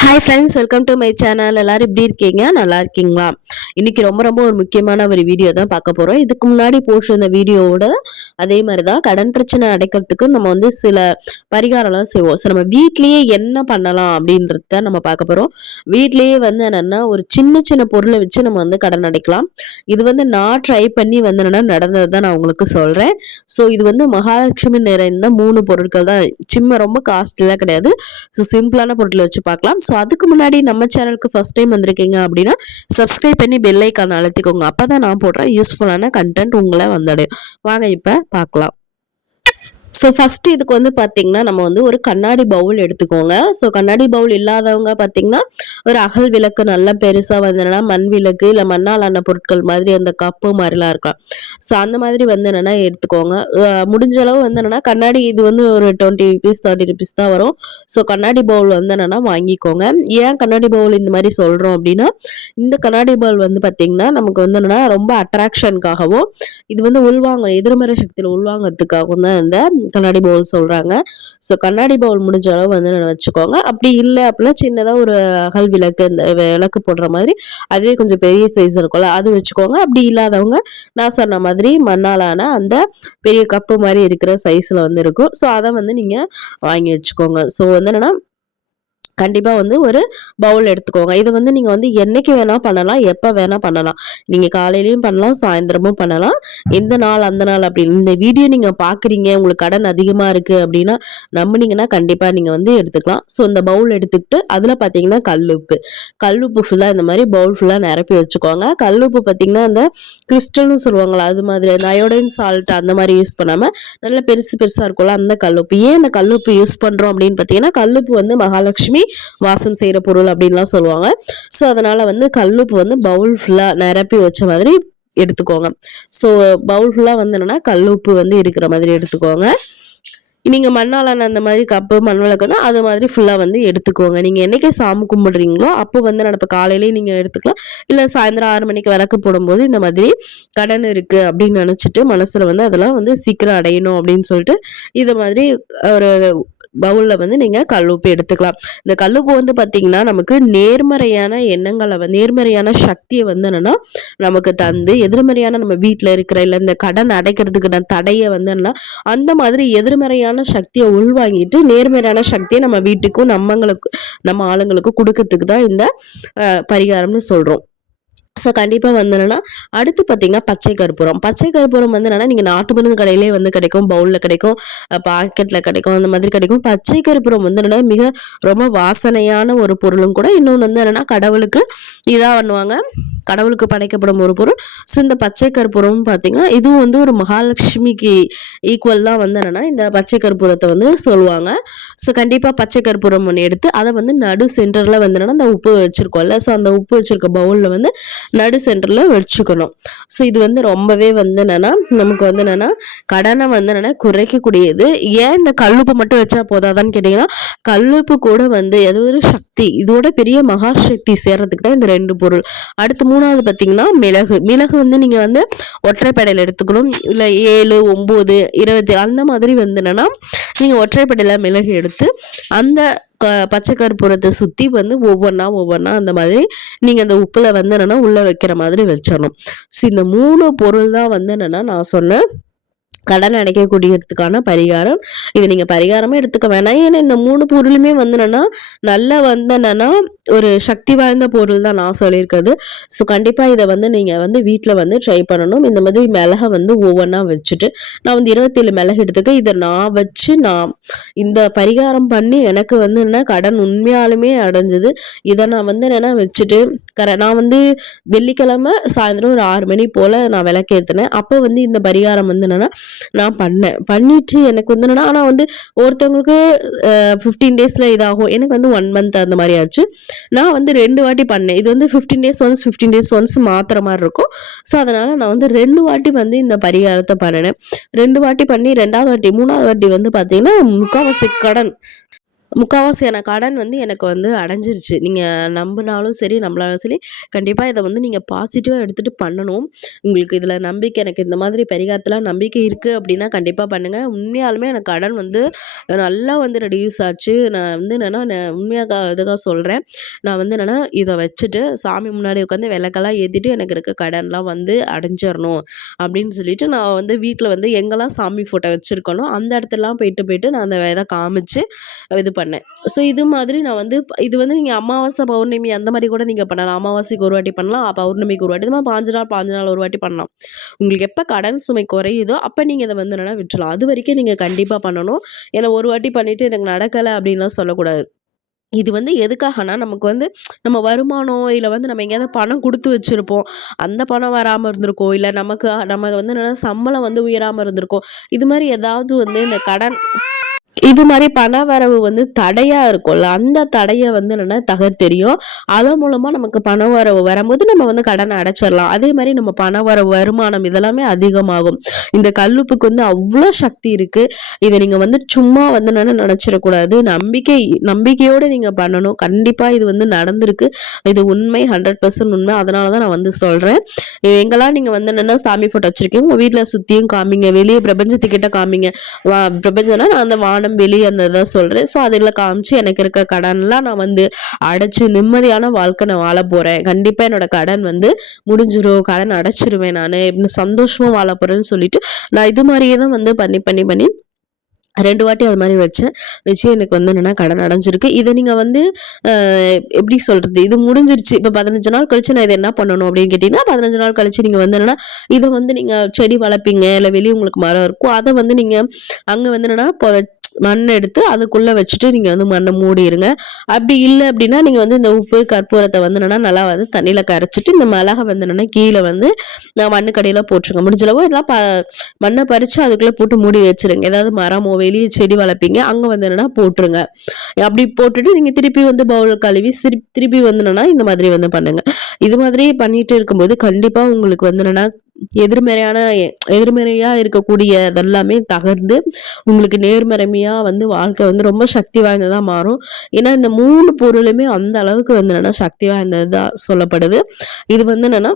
Hi friends, welcome to my channel. எல்லாரும் எப்படி இருக்கீங்க? நல்லா இருக்கீங்களா? இன்னைக்கு ரொம்ப ரொம்ப ஒரு முக்கியமான ஒரு வீடியோ தான் பார்க்க போறோம். இதுக்கு முன்னாடி போட்டு இந்த வீடியோவோட அதே மாதிரி தான் கடன் பிரச்சனை அடைக்கிறதுக்கு நம்ம வந்து சில பரிகாரம்லாம் செய்வோம். நம்ம வீட்லயே என்ன பண்ணலாம் அப்படின்றத நம்ம பார்க்க போறோம். வீட்லயே வந்து என்னன்னா ஒரு சின்ன சின்ன பொருளை வச்சு நம்ம வந்து கடன் அடைக்கலாம். இது வந்து நான் ட்ரை பண்ணி வந்து என்னன்னா நடந்தது தான் நான் உங்களுக்கு சொல்றேன். ஸோ இது வந்து மகாலட்சுமி நிறைந்த 3 பொருட்கள் தான். ரொம்ப காஸ்ட்லியாக கிடையாது. ஸோ சிம்பிளான பொருட்களை வச்சு பார்க்கலாம். ஸோ அதுக்கு முன்னாடி நம்ம சேனலுக்கு ஃபர்ஸ்ட் டைம் வந்திருக்கீங்க அப்படின்னா சப்ஸ்கிரைப் பண்ணி பெல் ஐக்கான் அழுத்திக்கோங்க. அப்பதான் நான் போடுற யூஸ்ஃபுல்லான கண்டென்ட் உங்களை வந்தடையும். வாங்க இப்ப பார்க்கலாம். ஸோ ஃபர்ஸ்ட் இதுக்கு வந்து பார்த்தீங்கன்னா நம்ம வந்து ஒரு கண்ணாடி பவுல் எடுத்துக்கோங்க. ஸோ கண்ணாடி பவுல் இல்லாதவங்க பார்த்தீங்கன்னா ஒரு அகல் விளக்கு நல்லா பெருசாக வந்ததுன்னா மண் விளக்கு இல்லை மண்ணால் ஆன பொருட்கள் மாதிரி அந்த கப்பு மாதிரிலாம் இருக்கலாம். ஸோ அந்த மாதிரி வந்து என்னென்னா எடுத்துக்கோங்க. முடிஞ்ச அளவு வந்து என்னென்னா கண்ணாடி இது வந்து ஒரு 20 ருபீஸ் 30 ருபீஸ் தான் வரும். ஸோ கண்ணாடி பவுல் வந்து என்னென்னா வாங்கிக்கோங்க. ஏன் கண்ணாடி பவுல் இந்த மாதிரி சொல்கிறோம் அப்படின்னா இந்த கண்ணாடி பவுல் வந்து பார்த்தீங்கன்னா நமக்கு வந்து என்னென்னா ரொம்ப அட்ராக்ஷனுக்காகவும் இது வந்து எதிர்மறை சக்தியில் உள்வாங்கிறதுக்காகவும் தான் இந்த கண்ணாடி பவுல் சொல்றாங்க. ஸோ கண்ணாடி பவுல் முடிஞ்ச அளவு வந்து வச்சுக்கோங்க. அப்படி இல்லை அப்படின்னா சின்னதாக ஒரு அகல் விளக்கு இந்த விளக்கு போடுற மாதிரி அதுவே கொஞ்சம் பெரிய சைஸ் இருக்கும்ல அது வச்சுக்கோங்க. அப்படி இல்லாதவங்க நான் சொன்ன மாதிரி மண்ணாலான அந்த பெரிய கப்பு மாதிரி இருக்கிற சைஸ்ல வந்து இருக்கும். ஸோ அதை வந்து நீங்க வாங்கி வச்சுக்கோங்க. ஸோ வந்து என்னன்னா கண்டிப்பா வந்து ஒரு பவுல் எடுத்துக்கோங்க. இது வந்து நீங்க வந்து என்னைக்கு வேணா பண்ணலாம், எப்ப வேணா பண்ணலாம். நீங்க காலையிலயும் பண்ணலாம், சாயந்தரமும் பண்ணலாம். எந்த நாள் அந்த நாள் அப்படின்னு இந்த வீடியோ நீங்க பாக்குறீங்க, உங்களுக்கு கடன் அதிகமா இருக்கு அப்படின்னா நம்புனீங்கன்னா கண்டிப்பா நீங்க வந்து எடுத்துக்கலாம். ஸோ இந்த பவுல் எடுத்துக்கிட்டு அதுல பாத்தீங்கன்னா கல்லுப்பு ஃபுல்லா இந்த மாதிரி பவுல் ஃபுல்லா நிரப்பி வச்சுக்கோங்க. கல்லுப்பு பாத்தீங்கன்னா அந்த கிறிஸ்டல்னு சொல்லுவாங்களா அது மாதிரி அந்த அயோடைன் சால்ட் அந்த மாதிரி யூஸ் பண்ணாம நல்ல பெருசு பெருசா இருக்கும்ல அந்த கல்லுப்பு. ஏன் இந்த கல்லுப்பு யூஸ் பண்றோம் அப்படின்னு பாத்தீங்கன்னா கல்லுப்பு வந்து மகாலட்சுமி வாசம் செய்யற பொருள் அப்படின்லாம் சொல்லுவாங்க. ஸோ அதனால வந்து கல்லுப்பு வந்து பவுல் ஃபுல்லா நிரப்பி வச்ச மாதிரி எடுத்துக்கோங்க. ஸோ பவுல் ஃபுல்லா வந்து என்னன்னா கல்லுப்பு வந்து இருக்கிற மாதிரி எடுத்துக்கோங்க. நீங்க மண்ணாலான அந்த மாதிரி கப்பு மண் விளக்கு தான் அது மாதிரி ஃபுல்லா வந்து எடுத்துக்கோங்க. நீங்க என்னைக்கு சாமி கும்பிடுறீங்களோ அப்போ வந்து நடப்பு காலையிலேயே நீங்க எடுத்துக்கலாம். இல்ல சாயந்தரம் 6 மணிக்கு விளக்கு போடும்போது இந்த மாதிரி கடன் இருக்கு அப்படின்னு நினைச்சிட்டு மனசுல வந்து அதெல்லாம் வந்து சீக்கிரம் அடையணும் அப்படின்னு சொல்லிட்டு இதை மாதிரி ஒரு பவுல்ல வந்து நீங்க கல்லுப்பு எடுத்துக்கலாம். இந்த கல்லுப்பு வந்து பாத்தீங்கன்னா நமக்கு நேர்மறையான எண்ணங்களை நேர்மறையான சக்தியை வந்து என்னன்னா நமக்கு தந்து எதிர்மறையான நம்ம வீட்டுல இருக்கிற இல்ல இந்த கடன் அடைக்கிறதுக்கு தடையை வந்து என்னன்னா அந்த மாதிரி எதிர்மறையான சக்தியை உள்வாங்கிட்டு நேர்மறையான சக்தியை நம்ம வீட்டுக்கும் நம்ம ஆளுங்களுக்கும் கொடுக்கறதுக்கு தான் இந்த பரிகாரம்னு சொல்றோம். ஸோ கண்டிப்பாக வந்து என்னன்னா அடுத்து பார்த்தீங்கன்னா பச்சை கற்பூரம் வந்து என்னன்னா நீங்கள் நாட்டு மருந்து கடையிலே வந்து கிடைக்கும், பவுலில் கிடைக்கும், பாக்கெட்டில் கிடைக்கும், அந்த மாதிரி கிடைக்கும். பச்சை கற்பூரம் வந்து என்னன்னா மிக ரொம்ப வாசனையான ஒரு பொருளும் கூட. இன்னொன்று வந்து என்னன்னா கடவுளுக்கு இதாக பண்ணுவாங்க, கடவுளுக்கு படைக்கப்படும் ஒரு பொருள். ஸோ இந்த பச்சை கற்பூரம் பார்த்தீங்கன்னா இதுவும் வந்து ஒரு மகாலட்சுமிக்கு ஈக்குவல் தான் வந்து என்னன்னா இந்த பச்சை கற்பூரத்தை வந்து சொல்லுவாங்க. ஸோ கண்டிப்பாக பச்சை கற்பூரம் ஒன்று எடுத்து அதை வந்து நடு சென்டரில் வந்து என்னன்னா அந்த உப்பு வச்சிருக்கோம்ல, ஸோ அந்த உப்பு வச்சிருக்க பவுலில் வந்து நடு சென்டர்ல வச்சுக்கணும். ஸோ இது வந்து ரொம்பவே வந்து என்னன்னா நமக்கு வந்து என்னன்னா கடனை வந்து என்னன்னா குறைக்கக்கூடியது. ஏன் இந்த கல்லுப்பு மட்டும் வச்சா போதாதான்னு கேட்டீங்கன்னா கல்லுப்பு கூட வந்து ஏதோ ஒரு சக்தி, இதோட பெரிய மகா சக்தி சேர்றதுக்கு தான் இந்த 2 பொருள். அடுத்து 3வது பார்த்தீங்கன்னா மிளகு வந்து நீங்க வந்து ஒற்றைப்படையில எடுத்துக்கணும். இல்ல 7, 9, 20 அந்த மாதிரி வந்து என்னன்னா நீங்க ஒற்றைப்படையில மிளகு எடுத்து அந்த பச்சை கற்பூரத்தை சுத்தி வந்து ஒவ்வொன்னா அந்த மாதிரி நீங்க அந்த உப்புல வந்து என்னன்னா உள்ள வைக்கிற மாதிரி வச்சிடணும். ஸோ இந்த 3 பொருள் தான் வந்து என்னன்னா நான் சொன்னேன் கடன் அடைக்கக்கூடியதுக்கான பரிகாரம். இது நீங்க பரிகாரமே எடுத்துக்க வேணாம். ஏன்னா இந்த 3 பொருளுமே வந்து என்னன்னா நல்லா வந்து என்னன்னா ஒரு சக்தி வாய்ந்த பொருள் தான் நான் சொல்லியிருக்கிறது. ஸோ கண்டிப்பா இதை வந்து நீங்க வந்து வீட்டுல வந்து ட்ரை பண்ணணும். இந்த மாதிரி மிளகை வந்து ஒவ்வொன்றா வச்சுட்டு நான் வந்து 27 மிளகு எடுத்துருக்கேன். இதை நான் வச்சு நான் இந்த பரிகாரம் பண்ணி எனக்கு வந்து என்ன கடன் உண்மையாலுமே அடைஞ்சது. இதை நான் வந்து என்னன்னா வச்சுட்டு நான் வந்து வெள்ளிக்கிழமை சாயந்தரம் ஒரு 6 மணி போல நான் விளக்கேற்றினேன். அப்போ வந்து இந்த பரிகாரம் வந்து என்னன்னா நான் பண்ணிட்டு எனக்கு வந்து என்னன்னா ஆனா வந்து ஒருத்தவங்களுக்கு 15 டேஸ்ல இதாகும், எனக்கு வந்து 1 மந்த் அந்த மாதிரி ஆச்சு. நான் வந்து 2 வாட்டி பண்ணேன். இது வந்து 15 டேஸ் ஒன்ஸ் மாத்திர மாதிரி இருக்கும். ஸோ அதனால நான் வந்து 2 வாட்டி வந்து இந்த பரிகாரத்தை பண்ணினேன். 2 வாட்டி பண்ணி 2வது வாட்டி 3வது வாட்டி வந்து பாத்தீங்கன்னா முக்காவாசி கடன் முக்காவாசியான கடன் வந்து எனக்கு வந்து அடைஞ்சிருச்சு. நீங்க நம்புனாலும் சரி, நம்பலாலும் சரி, கண்டிப்பா இத வந்து நீங்க பாசிட்டிவா எடுத்துட்டு பண்ணணும். உங்களுக்கு இதுல நம்பிக்கை எனக்கு இந்த மாதிரி பரிகாரத்துல நம்பிக்கை இருக்கு அப்டின்னா கண்டிப்பா பண்ணுங்க. உண்மையாலுமே எனக்கு கடன் வந்து நல்லா வந்து ரெடியூஸ் ஆச்சு. நான் வந்து என்னன்னா, நான் உண்மையா இதுக்காக சொல்றேன். நான் வந்து என்னன்னா, இத வச்சுட்டு சாமி முன்னாடி உட்காந்து விளக்கெல்லாம் ஏத்திட்டு எனக்கு இருக்க கடன்லாம் வந்து அடைஞ்சிரணும் அப்டின்னு சொல்லிட்டு, நான் வந்து வீட்ல வந்து எங்கெல்லாம் சாமி ஃபோட்டோ வச்சிருக்கனோ, அந்த இடத்துலலாம் போயிட்டு போயிட்டு நான் அந்த இத காமிச்சு இது பண்ணேன். ஸோ இது மாதிரி நான் வந்து இது வந்து நீங்க அமாவாசை, பௌர்ணமி அந்த மாரி கூட நீங்க பண்ணலாம். அமாவாசைக்கு ஒரு வாட்டி பண்ணலாம். பௌர்ணமிக்கு ஒரு வாட்டி. இந்த மாரி 5 நாள் 5 நாள் ஒரு வாட்டி பண்ணலாம். உங்களுக்கு எப்ப கடன் சுமை குறையுதோ, அப்ப நீங்க இத வந்து என்னன்னா விட்டுறலாம். அதுவரைக்கும் நீங்க கண்டிப்பா பண்ணணும். ஏன்னா ஒரு வாட்டி பண்ணிட்டு எனக்கு நடக்கல அப்டின்லாம் சொல்லக்கூடாது. இது வந்து எதுக்காகனா, நமக்கு வந்து நம்ம வருமானம், இல்ல வந்து நம்ம எங்கேயாவது பணம் குடுத்து வச்சிருப்போம். அந்த பணம் வராம இருந்திருக்கும். இல்ல நம்ம வந்து என்னன்னா சம்பளம் வந்து உயராம இருந்திருக்கும். இது மாரி ஏதாவது வந்து இந்த கடன் இது மாரி பண வரவு வந்து தடையா இருக்கும்ல, அந்த தடைய வந்து என்னன்னா தகர்த்தெறியும். அதன் மூலமா நமக்கு பண வரவு வரும்போது நம்ம வந்து கடன அடைச்சிரலாம். அதே மாரி நம்ம பண வரவு, வருமானம் இதெல்லாமே அதிகமாகும். இந்த கல்லுப்புக்கு வந்து அவ்ளோ சக்தி இருக்கு. இத நீங்க வந்து சும்மா வந்து என்னன்னா நெனச்சிடக்கூடாது. நம்பிக்கையோட நீங்க பண்ணணும். கண்டிப்பா இது வந்து நடந்திருக்கு. இது உண்மை 100% உண்மை. அதனால தான் நான் வந்து சொல்றேன். எங்கெல்லாம் நீங்க வந்து என்னன்னா சாமி ஃபோட்டோ வச்சிருக்கீங்க, உங்க வீட்ல சுத்தியும் காமிங்க. வெளிய பிரபஞ்சத்துக்கிட்ட காமிங்க. பிரபஞ்சம்னா நான் அந்த வானம், வெளி அந்த இத சொல்றேன். ஸோ அதில காமிச்சு எனக்கு இருக்க கடன்லாம் நான் வந்து அடைச்சு நிம்மதியான வாழ்க்கை நான் வாழப் போறேன். கண்டிப்பா என்னோட கடன் வந்து முடிஞ்சிரும். கடன் அடைச்சிருவேன் நானு. சந்தோஷமா வாழப் போறேன்னு சொல்லிட்டு, நான் இது மாரியே தான் வந்து பண்ணி 2 வாட்டி அது மாரி வச்சேன். வச்சு எனக்கு வந்து என்னன்னா கடன் அடைஞ்சிருக்கு. இத நீங்க வந்து அ எப்படி சொல்றது? இது முடிஞ்சிருச்சு. இப்ப 15 நாள் கழிச்சு நான் இத என்ன பண்ணணும் அப்படின்னு கேட்டீங்கன்னா, 15 நாள் கழிச்சு நீங்க வந்து என்னன்னா, இத வந்து நீங்க செடி வளர்ப்பீங்க. இல்ல வெளிய உங்களுக்கு மரம் இருக்கும். அத வந்து நீங்க அங்க வந்து என்னன்னா மண் எடுத்து அதுக்குள்ள வச்சுட்டு நீங்க வந்து மண்ண மூடிருங்க. அப்படி இல்ல அப்படின்னா, நீங்க வந்து இந்த உப்பு, கற்பூரத்த வந்து என்னன்னா நல்லா வந்து தண்ணீல கரைச்சுட்டு, இந்த மிளக வந்து என்னன்னா கீழ வந்து மண்ணுக்கடியில போட்டுருங்க. முடிஞ்ச அளவு எல்லாம் மண்ண பறிச்சு அதுக்குள்ள போட்டு மூடி வச்சுருங்க. ஏதாவது மரமோ, வெளிய செடி வளர்ப்பீங்க. அங்க வந்து என்னன்னா போட்டுருங்க. அப்படி போட்டுட்டு நீங்க திருப்பி வந்து பவுல் கழுவி திருப்பி வந்து என்னன்னா இந்த மாதிரி வந்து பண்ணுங்க. இது மாதிரி பண்ணிட்டு இருக்கும்போது கண்டிப்பா உங்களுக்கு வந்து என்னன்னா எதிர்மறையா இருக்கக்கூடிய அதெல்லாமே தகர்ந்து உங்களுக்கு நேர்மறையா வந்து வாழ்க்கை வந்து ரொம்ப சக்தி வாய்ந்ததா மாறும். ஏன்னா இந்த 3 பொருளுமே அந்த அளவுக்கு வந்து என்னன்னா சக்தி வாய்ந்ததா சொல்லப்படுது. இது வந்து என்னன்னா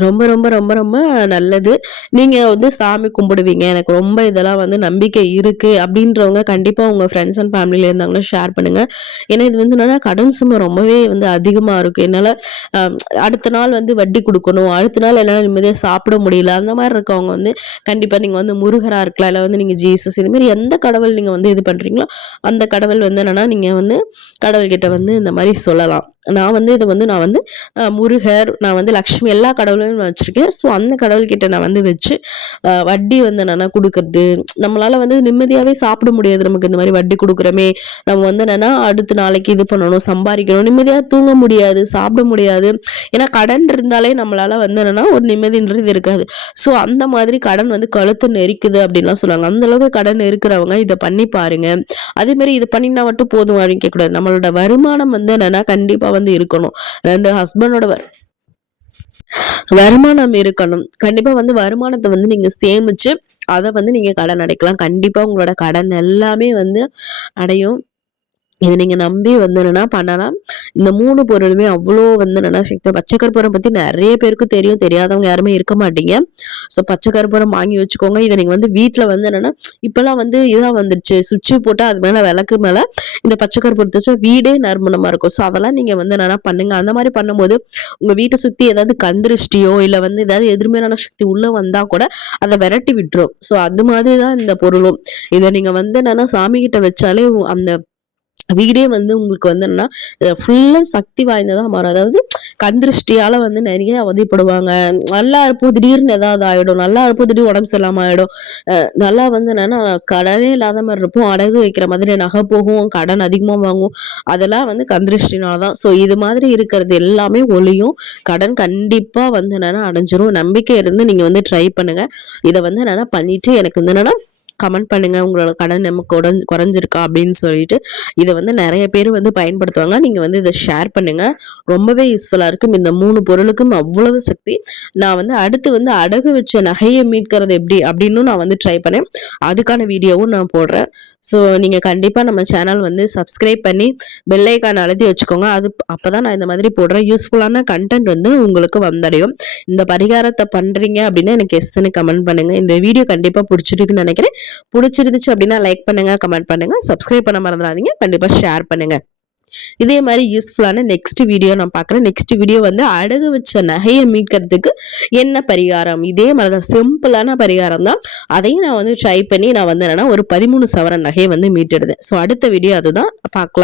ரொம்ப, ரொம்ப, ரொம்ப, ரொம்ப நல்லது. நீங்க வந்து சாமி கும்பிடுவீங்க. எனக்கு ரொம்ப இதெல்லாம் வந்து நம்பிக்கை இருக்கு அப்டின்றவங்க கண்டிப்பா உங்க ஃப்ரெண்ட்ஸ் அண்ட் ஃபேமிலில இருந்தாங்கன்னா ஷேர் பண்ணுங்க. ஏன்னா இது வந்து என்னன்னா கடன் சுமை ரொம்பவே வந்து அதிகமா இருக்கு. என்னால அ அடுத்த நாள் வந்து வட்டி குடுக்கணும். அடுத்த நாள் என்னால நிம்மதியா சாப்பிட முடியல. அந்த மாரி இருக்கவங்க வந்து கண்டிப்பா நீங்க வந்து முருகரா இருக்கலாம். இல்ல வந்து நீங்க ஜீசஸ் இது மாரி எந்த கடவுள் நீங்க வந்து இது பண்றீங்களோ, அந்த கடவுள் வந்து என்னன்னா நீங்க வந்து கடவுள்கிட்ட வந்து இந்த மாரி சொல்லலாம். நான் வந்து முருகர், நான் வந்து லக்ஷ்மி எல்லா கடவுளையும் வச்சிருக்கேன். ஸோ அந்த கடவுள்கிட்ட நான் வந்து வச்சு வட்டி வந்து என்னன்னா குடுக்குறது. நம்மளால வந்து நிம்மதியாவே சாப்பிட முடியாது. நமக்கு இந்த மாரி வட்டி குடுக்குறோமே, நம்ம வந்து என்னன்னா அடுத்த நாளைக்கு இது பண்ணணும், சம்பாரிக்கணும், நிம்மதியா தூங்க முடியாது, சாப்பிட முடியாது. ஏன்னா கடன் இருந்தாலே நம்மளால வந்து என்னன்னா ஒரு நிம்மதின்றது இருக்காது. ஸோ அந்த மாதிரி கடன் வந்து கழுத்த நெரிக்குது அப்படின்லாம் சொல்லுவாங்க. அந்த அளவுக்கு கடன் இருக்கிறவங்க இத பண்ணி பாருங்க. அதே மாரி இது பண்ணினா மட்டும் போதும் அப்படின்னு கேட்கக்கூடாது. நம்மளோட வருமானம் வந்து என்னன்னா கண்டிப்பா வந்து இருக்கணும். 2 ஹஸ்பண்டோட வருமானம் இருக்கணும். கண்டிப்பா வந்து வருமானத்த வந்து நீங்க சேமிச்சு, அத வந்து நீங்க கடன் அடைக்கலாம். கண்டிப்பா உங்களோட கடன் எல்லாமே வந்து அடையும். இத நீங்க நம்பி வந்து என்னன்னா பண்ணலாம். இந்த 3 பொருளுமே அவ்ளோ வந்து என்னன்னா சக்தி பச்சை கற்பூரம் பத்தி நெறைய பேருக்கு தெரியும். தெரியாதவங்க யாருமே இருக்க மாட்டீங்க. ஸோ பச்சை கற்பூரம் வாங்கி வச்சுக்கோங்க. இத நீங்க வந்து வீட்ல வந்து என்னன்னா, இப்பலாம் வந்து இதா வந்துருச்சு. சுவிட்ச் போட்டா அது மேல விளக்கு மேல இந்த பச்சை கற்பூரத்த வச்சா வீடே நறுமணமா இருக்கும். ஸோ அதெல்லாம் நீங்க வந்து என்னன்னா பண்ணுங்க. அந்த மாரி பண்ணும்போது, உங்க வீட்ட சுத்தி ஏதாவது கண் திருஷ்டியோ, இல்ல வந்து ஏதாவது எதிர்மறையான சக்தி உள்ள வந்தா கூட அத விரட்டி விட்டுரும். ஸோ அது மாதிரி தான் இந்த பொருளும். இத நீங்க வந்து என்னன்னா சாமி கிட்ட வச்சாலே அந்த வீடே வந்து உங்களுக்கு வந்து என்னன்னா ஃபுல்லா சக்தி வாய்ந்ததா மாறும். அதாவது கண் திருஷ்டியால வந்து நெறைய அவதிப்படுவாங்க. நல்லா இருப்போம், திடீர்னு ஏதாவது ஆயிடும். நல்லா இருப்போம், திடீர்னு உடம்பு சரியில்லாம ஆயிடும். நல்லா வந்து என்னன்னா கடனே இல்லாத மாரி இருப்போம். அடகு வைக்கிற மாதிரி நகை போகும், கடன் அதிகமா வாங்குவோம். அதெல்லாம் வந்து கண் திருஷ்டினால தான். ஸோ இது மாதிரி இருக்கிறது எல்லாமே ஒழியும். கடன் கண்டிப்பா வந்து என்னன்னா அடைஞ்சிரும். நம்பிக்கை இருந்து நீங்க வந்து ட்ரை பண்ணுங்க. இத வந்து என்னன்னா பண்ணிட்டு எனக்கு வந்து என்னன்னா கமெண்ட் பண்ணுங்கள் உங்களோட கடன் நமக்கு குறைஞ்சிருக்கா அப்படின்னு சொல்லிட்டு. இதை வந்து நிறைய பேர் வந்து பயன்படுத்துவாங்க. நீங்கள் வந்து இதை ஷேர் பண்ணுங்கள், ரொம்பவே யூஸ்ஃபுல்லாக இருக்கும். இந்த 3 பொருளுக்கும் அவ்வளவு சக்தி. நான் வந்து அடுத்து வந்து அடகு வச்ச நகையை மீட்கிறது எப்படி அப்படின்னு நான் வந்து ட்ரை பண்ணேன். அதுக்கான வீடியோவும் நான் போடுறேன். ஸோ நீங்கள் கண்டிப்பாக நம்ம சேனல் வந்து சப்ஸ்கிரைப் பண்ணி பெல் ஐக்கான் அழுத்தி வச்சுக்கோங்க. அப்போ தான் நான் இந்த மாதிரி போடுற யூஸ்ஃபுல்லான கண்டென்ட் வந்து உங்களுக்கு வந்தடையும். இந்த பரிகாரத்தை பண்ணுறீங்க அப்படின்னா எனக்கு எஸ்ன்னு கமெண்ட் பண்ணுங்கள். இந்த வீடியோ கண்டிப்பாக பிடிச்சிருக்குன்னு நினைக்கிறேன். பிடிச்சிருந்துச்சு அப்படின்னா லைக் பண்ணுங்கள், கமெண்ட் பண்ணுங்கள், சப்ஸ்கிரைப் பண்ண மறந்துடாதீங்க, கண்டிப்பாக ஷேர் பண்ணுங்கள். இதே மாதிரி யூஸ்ஃபுல்லான நெக்ஸ்ட் வீடியோ நான் பார்க்குறேன். நெக்ஸ்ட் வீடியோ வந்து அடகு வச்ச நகையை மீட்கிறதுக்கு என்ன பரிகாரம், இதே மாதிரி தான் சிம்பிளான பரிகாரம் தான். அதையும் நான் வந்து ட்ரை பண்ணி நான் வந்து என்னன்னா ஒரு 13 சவரன் நகையை வந்து மீட்டெடுத்தேன். ஸோ அடுத்த வீடியோ அதுதான், பார்க்கலாம்.